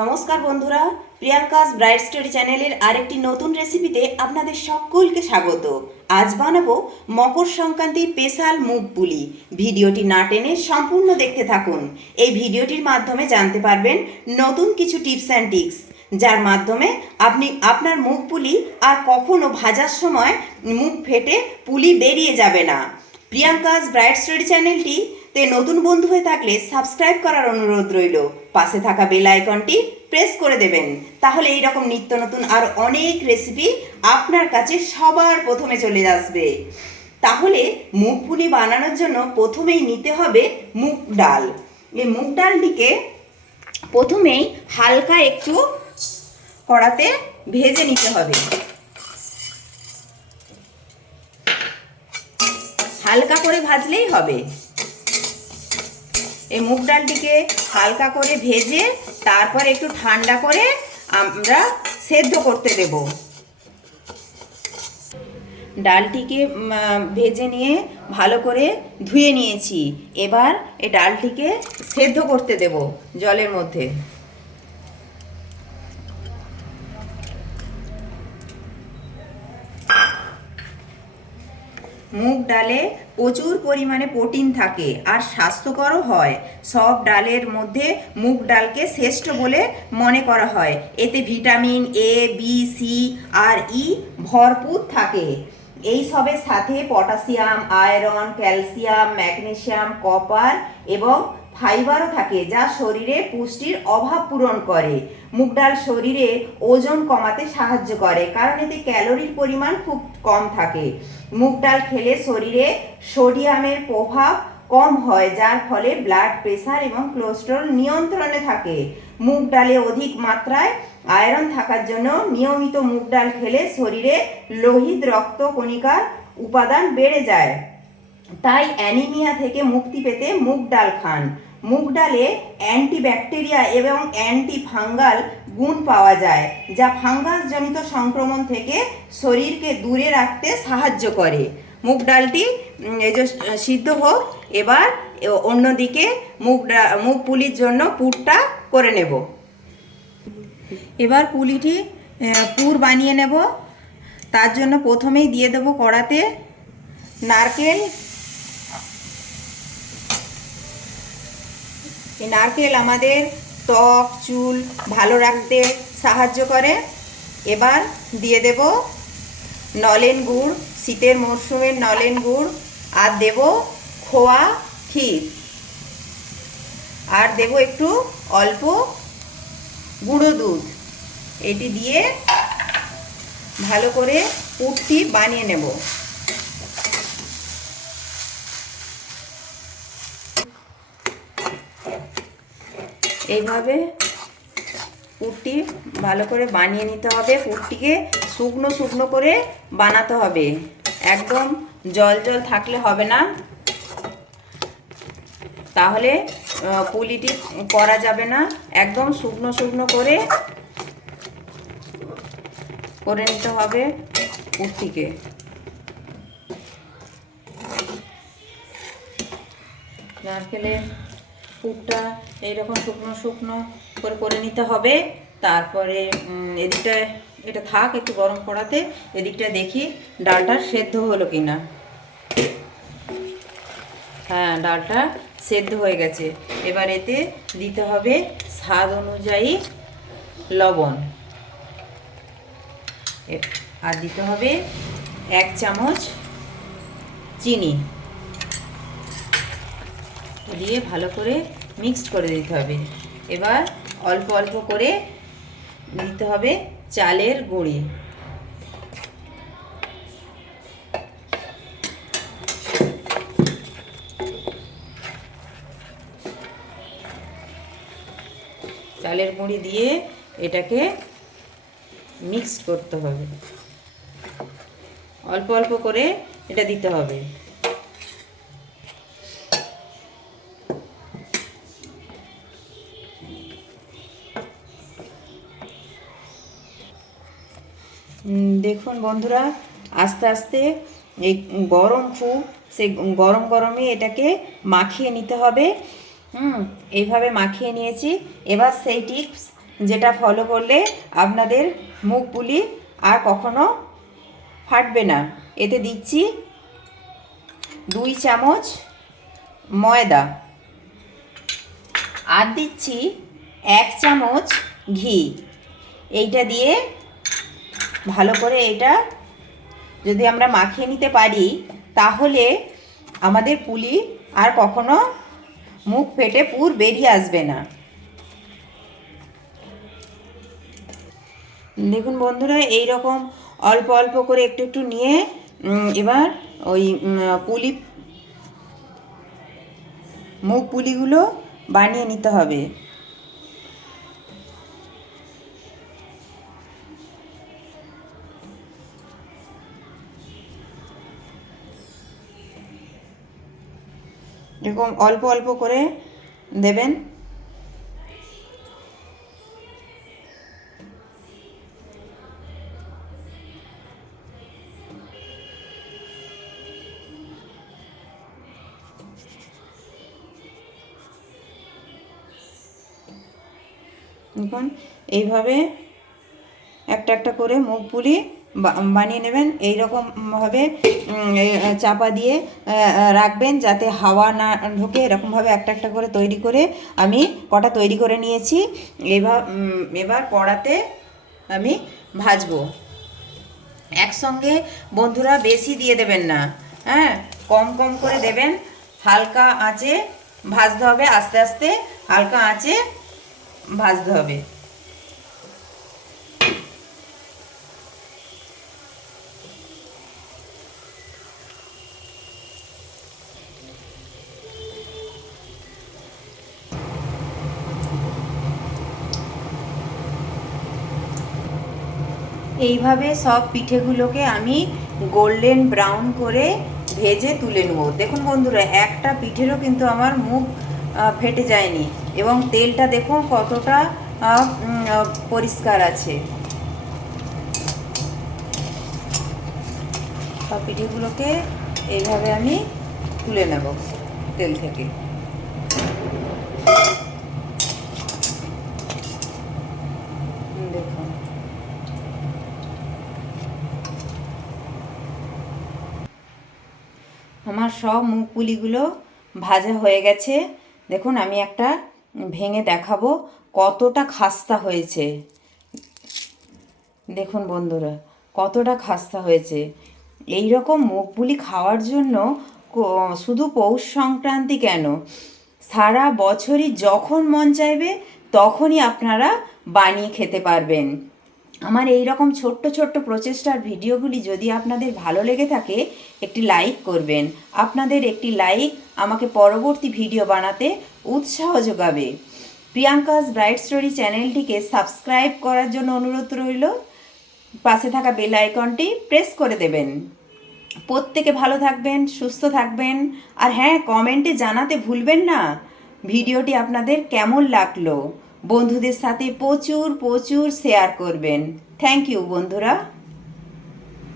নমস্কার বন্ধুরা, Priyanka's bright story চ্যানেলের আরেকটি নতুন রেসিপিতে আপনাদের সকলকে স্বাগত। আজ বানাবো মকর সংক্রান্তির স্পেশাল মুগ পুলি। ভিডিওটি না টেনে সম্পূর্ণ দেখতে থাকুন। এই ভিডিওটির মাধ্যমে জানতে পারবেন নতুন কিছু টিপস অ্যান্ড টিক্স যার মাধ্যমে আপনি আপনার মুগ পুলি আর কখনো ভাজার সময় মুখ ফেটে পুলি বেরিয়ে যাবে না। প্রিয়াঙ্কাস ব্রাইট স্টোরি চ্যানেলটি তে নতুন বন্ধু হয়ে থাকলে সাবস্ক্রাইব করার অনুরোধ রইল। পাশে থাকা বেল আইকনটি প্রেস করে দেবেন। তাহলে এই রকম নিত্য নতুন আর অনেক রেসিপি আপনার কাছে সবার প্রথমে চলে আসবে। তাহলে মুগ পুলি বানানোর জন্য প্রথমেই নিতে হবে মুগ ডাল। এই মুগ ডালটিকে প্রথমেই হালকা একটু কড়াতে ভেজে নিতে হবে। হালকা করে ভাজলেই হবে। এই মুগ ডালটিকে হালকা করে ভেজে তারপর একটু ঠান্ডা করে আমরা সেদ্ধ করতে দেব। ডালটিকে ভেজে নিয়ে ভালো করে ধুয়ে নিয়েছি। এবার এই ডালটিকে সেদ্ধ করতে দেব জলের মধ্যে। মুগ ডালে প্রচুর পরিমাণে প্রোটিন থাকে আর স্বাস্থ্যকরও হয়। সব ডালের মধ্যে মুগ ডালকে শ্রেষ্ঠ বলে মনে করা হয়। এতে ভিটামিন এ বি সি আর ই ভরপুর থাকে। এই সবের সাথে potassium, iron, calcium, magnesium, copper এবং ফাইবারও থাকে যা শরীরে পুষ্টির অভাব পূরণ করে। মুগ ডাল শরীরে ওজন কমাতে সাহায্য করে, কারণ এতে ক্যালোরির পরিমাণ খুব কম থাকে। মুগ ডাল খেলে শরীরে সোডিয়ামের প্রভাব কম হয়, যার ফলে ব্লাড প্রেশার এবং কোলেস্টেরল নিয়ন্ত্রণে থাকে। মুগ ডালে অধিক মাত্রায় আয়রন থাকার জন্য নিয়মিত মুগ ডাল খেলে শরীরে লোহিত রক্ত কণিকার উপাদান বেড়ে যায়। তাই অ্যানিমিয়া থেকে মুক্তি পেতে মুগ ডাল খান। মুগ ডালে অ্যান্টিব্যাকটেরিয়া এবং অ্যান্টি ফাঙ্গাল গুণ পাওয়া যায়, যা ফাঙ্গাসজনিত সংক্রমণ থেকে শরীরকে দূরে রাখতে সাহায্য করে। মুগ ডালটি সিদ্ধ হোক, এবার অন্যদিকে মুগ ডা, মুগ পুলির জন্য পুরটা করে নেব। এবার পুলিটি পুর বানিয়ে নেব। তার জন্য প্রথমেই দিয়ে দেবো কড়াতে নারকেল এই নারকেল আমাদের ত্বক, চুল ভালো রাখতে সাহায্য করে। এবার দিয়ে দেব নলেন গুড়, শীতের মরশুমের নলেন গুড়, আর দেব খোয়া ক্ষীর। আর দেব একটু অল্প গুঁড়ো দুধ। এটি দিয়ে ভালো করে পুরটি বানিয়ে নেব। এইভাবে পুরটি ভালো করে বানিয়ে নিতে হবে। পুরটিকে শুকনো শুকনো করে বানাতে হবে। একদম জল জল থাকলে হবে না। তাহলে পুলিটি করা যাবে না। একদম শুকনো শুকনো করে করে নিতে হবে পুরটিকে। নারকেলের পুরটা এইরকম শুকনো শুকনো করে করে নিতে হবে। তারপরে এদিকটা এটা থাক একটু গরম করাতে এদিকটা দেখি ডালটা সেদ্ধ হলো কিনা। হ্যাঁ ডালটা সেদ্ধ হয়ে গেছে। এবার এতে দিতে হবে স্বাদ অনুযায়ী লবণ। আর দিতে হবে এক চামচ চিনি। দিয়ে ভালো করে মিক্সড করে দিতে হবে। এবার অল্প অল্প করে দিতে হবে চালের গুঁড়ি। চালের গুঁড়ি দিয়ে এটাকে মিক্সড করতে হবে। অল্প অল্প করে এটা দিতে হবে। দেখুন বন্ধুরা, আস্তে আস্তে এই গরম খুব, সেই গরম গরমে এটাকে মাখিয়ে নিতে হবে। হুম, এইভাবে মাখিয়ে নিয়েছি। এবার সেই টিপস যেটা ফলো করলে আপনাদের মুখ পুলি আর কখনো ফাটবে না। এতে দিচ্ছি দুই চামচ ময়দা আর দিচ্ছি এক চামচ ঘি। এইটা দিয়ে ভালো করে এটা যদি আমরা মাখিয়ে নিতে পারি, তাহলে আমাদের পুলি আর কখনো মুখ ফেটে পুর বেরিয়ে আসবে না। দেখুন বন্ধুরা এই রকম অল্প অল্প করে একটু একটু নিয়ে এবার ওই পুলি, মুখ পুলিগুলো বানিয়ে নিতে হবে। এরকম অল্প অল্প করে দেবেন। এইভাবে একটা একটা করে মুখ বা- বানিয়ে নেবেন। এই রকম ভাবে উম, এ, চাপা দিয়ে রাখবেন যাতে হাওয়া না ঢুকে। এরকমভাবে একটা একটা করে তৈরি করে আমি কটা তৈরি করে নিয়েছি। এবার এবার কড়াতে আমি ভাজবো। একসঙ্গে বন্ধুরা বেশি দিয়ে দেবেন না। হ্যাঁ? কম কম করে দেবেন। হালকা আঁচে ভাজতে হবে। আস্তে আস্তে হালকা আঁচে ভাজতে হবে। এইভাবে সব পিঠেগুলোকে আমি গোল্ডেন ব্রাউন করে ভেজে তুলে নেব। দেখুন বন্ধুরা, একটা পিঠেরও কিন্তু আমার মুখ ফেটে যায়নি এবং তেলটা দেখুন কতটা পরিষ্কার আছে। সব পিঠেগুলোকে এইভাবে আমি তুলে নেব তেল থেকে। দেখুন। আমার সব মুখগুলিগুলো ভাজা হয়ে গেছে। দেখুন, আমি একটা ভেঙে দেখাবো কতটা খাস্তা হয়েছে। দেখুন বন্ধুরা, কতটা খাস্তা হয়েছে। এই রকম মুখগুলি খাওয়ার জন্য শুধু পৌষ সংক্রান্তি কেন? সারা বছরই যখন মন চাইবে, তখনই আপনারা বানিয়ে খেতে পারবেন। আমার এই রকম ছোট্ট ছোট্ট প্রচেষ্টার ভিডিওগুলি যদি আপনাদের ভালো লেগে থাকে, একটি লাইক করবেন। আপনাদের একটি লাইক আমাকে পরবর্তী ভিডিও বানাতে উৎসাহ যোগাবে। প্রিয়াঙ্কাস ব্রাইট স্টোরি চ্যানেলটিকে সাবস্ক্রাইব করার জন্য অনুরোধ রইল। পাশে থাকা বেল আইকনটি প্রেস করে দেবেন। প্রত্যেকে ভালো থাকবেন, সুস্থ থাকবেন। আর হ্যাঁ কমেন্টে জানাতে ভুলবেন না। ভিডিওটি আপনাদের কেমন লাগল? বন্ধুদের সাথে প্রচুর প্রচুর শেয়ার করবেন। থ্যাংক ইউ বন্ধুরা।